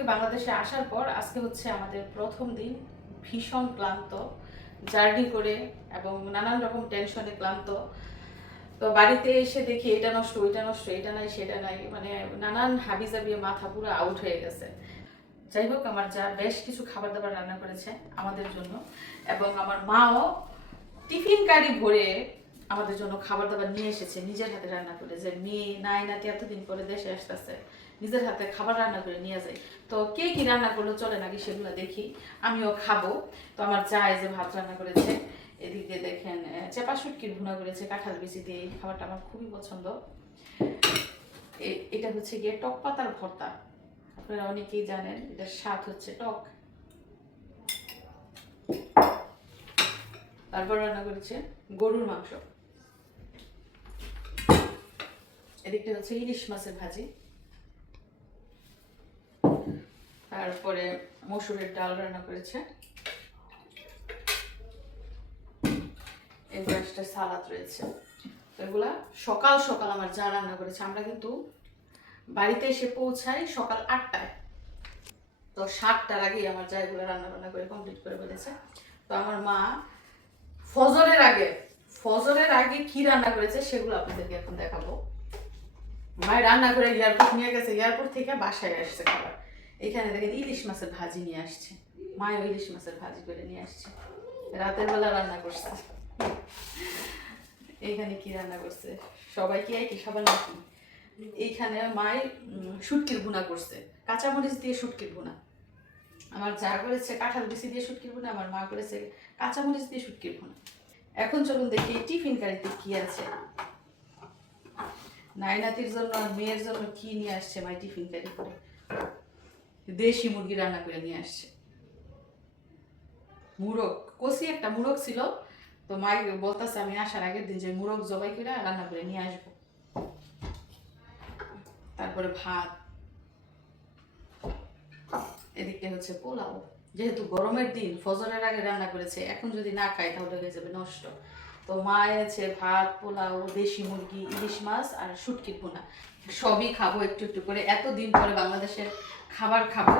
থেকে বাংলাদেশে আসার পর আজকে হচ্ছে আমাদের প্রথম দিন। ভীষণ ক্লান্ত জার্নি করে এবং নানান রকম টেনশনে ক্লান্ত। তো বাড়িতে এসে দেখি এটা নষ্ট ওইটা নষ্ট, এটা নাই সেটা নাই, মানে নানান হাবিজাবি, মাথা পুরো আউট হয়ে গেছে। যাই হোক, আমার যা বেশ কিছু খাবার দাবার রান্না করেছে আমাদের জন্য, এবং আমার মাও টিফিন কারি ভরে আমাদের জন্য খাবার দাবার নিয়ে এসেছে নিজের হাতে রান্না করে। যে মেয়ে নাই নাতি এতদিন পরে দেশে আসতেছে, নিজের হাতে খাবার রান্না করে নিয়ে যায়। তো কে কি রান্না করলো চলে নাকি সেগুলো দেখি, আমিও খাবো। তো আমার যা এই যে ভাত রান্না করেছে, এদিকে দেখেন চেপা শুটকির ভুনা করেছে কাঁঠাল বিচি দিয়ে। এই খাবারটা আমার খুবই পছন্দ। এটা হচ্ছে গিয়ে টক পাতার ভর্তা। আপনারা অনেকেই জানেন এটার স্বাদ হচ্ছে টক। তারপর রান্না করেছে গরুর মাংস। এদিকটা হচ্ছে ইলিশ মাছের ভাজি। তারপরে মসুরের ডাল রান্না করেছে। এই একটা সালাদ রয়েছে। এগুলা সকাল সকাল আমার যা রান্না করেছে। আমরা কিন্তু বাড়িতে এসে পৌঁছাই সকাল 8টায়। তো 7টার আগেই আমার যা এগুলো রান্না বান্না করে কমপ্লিট করে ফেলেছে। তো আমার মা ফজরের আগে কি রান্না করেছে সেগুলো আপনাদেরকে এখন দেখাবো। মায়ের রান্না করে এয়ারপোর্ট নিয়ে গেছে, এয়ারপোর্ট থেকে বাসায় আসছে খাবার। এখানে দেখেন ইলিশ মাছের ভাজি নিয়ে আসছে, মায়ের ইলিশ মাছের ভাজি করে নিয়ে আসছে। রাতের বেলা রান্না করছে। এইখানে কি রান্না করছে, সবাই কি একই খাবার নাকি? এইখানে মায়ের শুটকির ভুনা করছে, কাঁচামরিচ দিয়ে শুটকির ভুনা। আমার যা করেছে কাঁঠাল বিচি দিয়ে শুটকির ভুনা, আমার মা করেছে কাঁচামরিচ দিয়ে শুটকির ভুনা। এখন চলুন দেখি টিফিন কারিতে কি আছে। নাইনাতির জন্য আর মেয়ের জন্য কি নিয়ে আসছে মাই টিফিন কারি করে। দেশি মুরগি রান্না করে নিয়ে আসছে। মুরগ কষি একটা মুরগ ছিল, তো মাই বলতেছে আমি আসার আগের দিন যে মুরগ জবাই করে রান্না করে নিয়ে আসবো। তারপরে ভাত, এদিকে হচ্ছে পোলাও। যেহেতু গরমের দিন ফজরের আগে রান্না করেছে, এখন যদি না খাই তাহলে হয়ে যাবে নষ্ট। তো মা এনেছে ভাত, পোলাও, দেশি মুরগি, ইলিশ মাছ আর শুটকির ভুনা। সবই খাবো একটু একটু করে, এতদিন পরে বাংলাদেশের খাবার খাবো,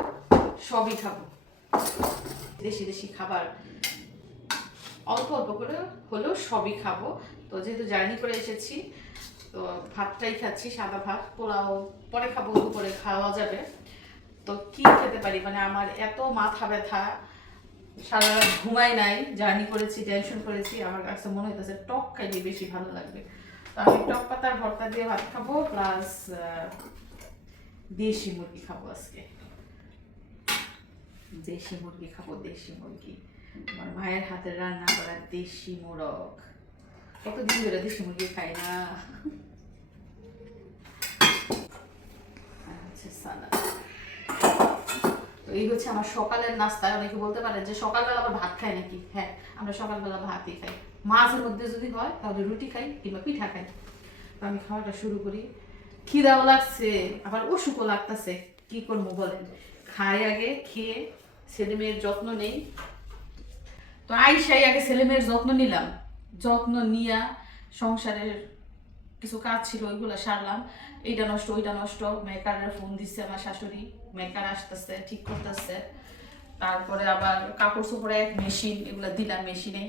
সবই খাবো। দেশি দেশি খাবার অল্প অল্প করে হলেও সবই খাবো। তো যেহেতু জার্নি করে এসেছি, তো ভাতটাই খাচ্ছি, সাদা ভাত। পোলাও পরে খাবো, দুপুরে খাওয়া যাবে। তো কি খেতে পারি, মানে আমার এত মাথা ব্যথা, সারা রাত ঘুমাই নাই, জার্নি করেছি, টেনশন করেছি। আমার কাছে মনে হইতেছে টক খাইলে বেশি ভালো লাগবে। তো আমি টক পাতার ভর্তা দিয়ে ভাত খাবো, প্লাস দেশি মুরগি খাবো আজকে। দেশি মুরগি খাবো, দেশি মুরগি, আমার মায়ের হাতের রান্না করা দেশি মোরগ। কতদিন ধরে দেশি মুরগি খাই না। আচ্ছা, সালাদ। তো এই হচ্ছে আমার সকালের নাস্তা। অনেকে বলতে পারে যে সকালবেলা আবার ভাত খায় নাকি? হ্যাঁ, আমরা সকালবেলা ভাতই খাই। মাঝের মধ্যে যদি হয় তাহলে রুটি খাই কিংবা পিঠা খাই। তো আমি খাওয়াটা শুরু করি। খিদাও লাগছে, আবার অসুখও লাগতেছে, কি করবো বলেন? খাই আগে, খেয়ে ছেলে মেয়ের যত্ন নেই। তো আইসাই আগে ছেলে মেয়ের যত্ন নিলাম। যত্ন নিয়া সংসারের কিছু কাজ ছিল ওইগুলো সারলাম। এইটা নষ্ট ওইটা নষ্ট, মেকারের ফোন দিচ্ছে আমার শাশুড়ি, মেকার আসতেছে, ঠিক করতেছে। তারপরে আবার কাপড় চোপড়ে মেশিন, এগুলো দিলাম মেশিনে।